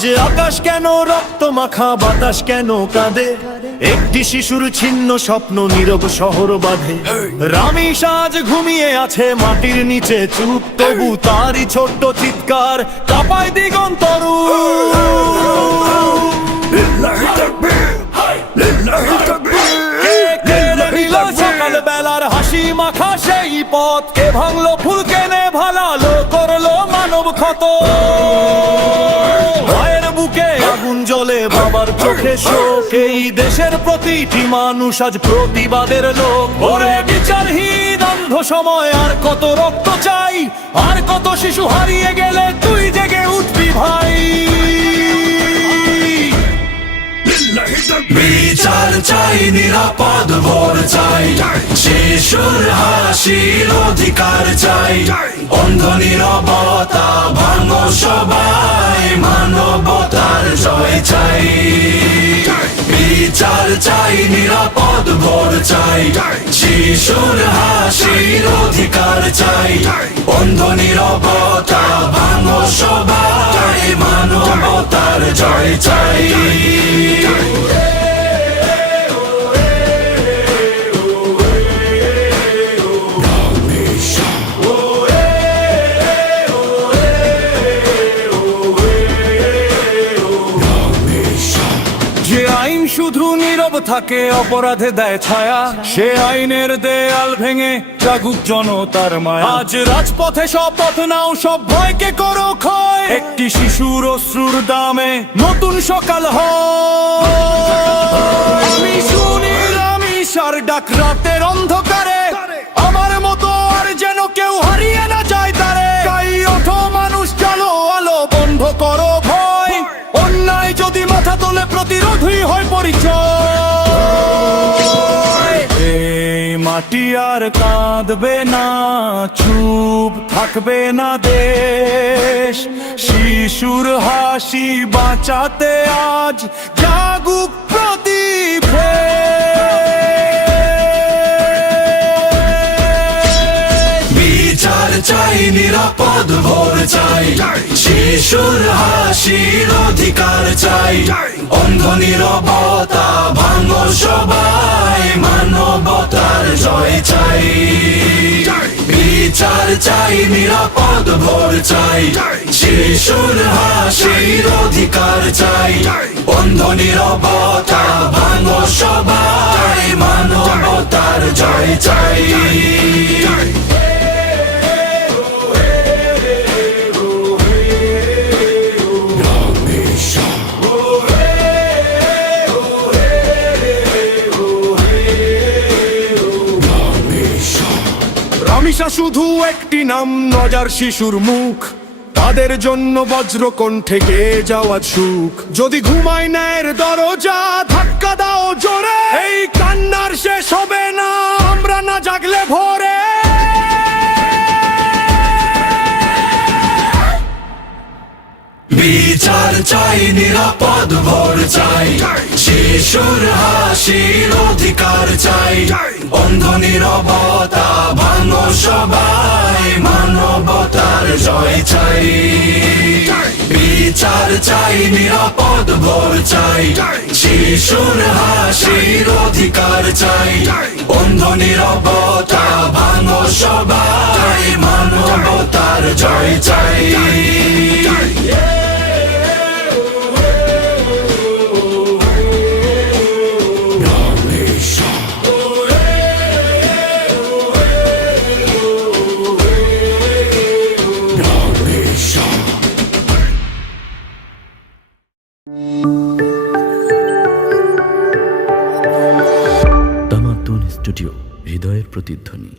আজ আকাশ কেন রক্ত মাখা, বাতাস কেন কাঁদে? একটি শিশুর ছিন্ন স্বপ্ন নীরব শহর বাঁধে। রামিস আজ ঘুমিয়ে আছে মাটির নিচে চুপ, তবু তারই ছোট্ট চিৎকার কাঁপায় দিগন্তরু। সকাল বেলার হাসি মাখা সেই পথ, কে ভাঙলো ফুল কেনে ভালালো, করলো মানব ক্ষত। মায়ের বুকে আগুন জ্বলে, বাবার চোখে শোক, এই দেশের প্রতিটি মানুষ আজ প্রতিবাদের লোক। ওরে বিচারহীন অন্ধ সময়, আর কত রক্ত চাই, আর কত শিশু হারিয়ে গেলে তুই জেগে উঠবি ভাই। বিচার চাই, নিরাপদ ভোর চাই, শিশুর হাসির অধিকার চাই। অন্ধ নীরবতা ভাঙো সবাই, মানবতার জয় চাই। বিচার চাই, নিরাপদ ভোর চাই, শিশুর হাসির অধিকার চাই। অন্ধ নীরবতা ভাঙো সবাই, মানবতার জয় চাই। যে আইন শুধু নীরব থাকে, অপরাধে দেয় ছায়া, সে আইনের দেয়াল ভেঙে জাগুক জনতার মায়া। আজ রাজপথে শপথ নাও, সব ভয়কে করো ক্ষয়, একটি শিশুর অশ্রুর দামে নতুন সকাল হয়। আমি শুনি রামিসার ডাক রাতের অন্ধকারে, আমার মতো আর যেন কেউ হারিয়ে না যায় তারে। তাই ওঠো মানুষ, চলো আলো বন্ধ করো ভয়, অন্যায় যদি মাথা তোলে প্রতিরোধই হয় পরিচয়। এই মাটি আর কাঁদবে না, চুপ থাকবে না দেশ, শিশুর হাসি বাঁচাতে আজ জাগুক প্রদীপ। বিচার চাই, নিরাপদ ভোর চাই, শিশুর হাসির অধিকার চাই। অন্ধ নীরবতা ভাঙো সবাই, মানবতার জয় চাই। বিচার চাই, নিরাপদ ভোর চাই, শিশুর হাসির অধিকার চাই। অন্ধ নীরবতা ভাঙো সবাই, মানবতার জয় চাই। রামিসা শুধু একটি নাম, নজার শিশুর মুখ, তাদের জন্য বজ্র কণ্ঠে গেয়ে যাওয়া সুখ। যদি ঘুমায় ন্যায়ের দরজা, ধাক্কা দাও জোরে, এই কান্নার শেষ হবে না আমরা না জাগলে ভোরে। বিচার চাই, নিরাপদ ভোর চাই, শিশুর হাসির অধিকার চাই। অন্ধ নীরবতা ভাঙো সবাই, মানবতার জয় চাই। বিচার চাই, নিরাপদ ভোর চাই, শিশুর হাসির অধিকার চাই। অন্ধ নীরবতা ভাঙো সবাই, মানবতার জয় চাই। তামাদ্দুন স্টুডিও, হৃদয়ের প্রতিধ্বনি।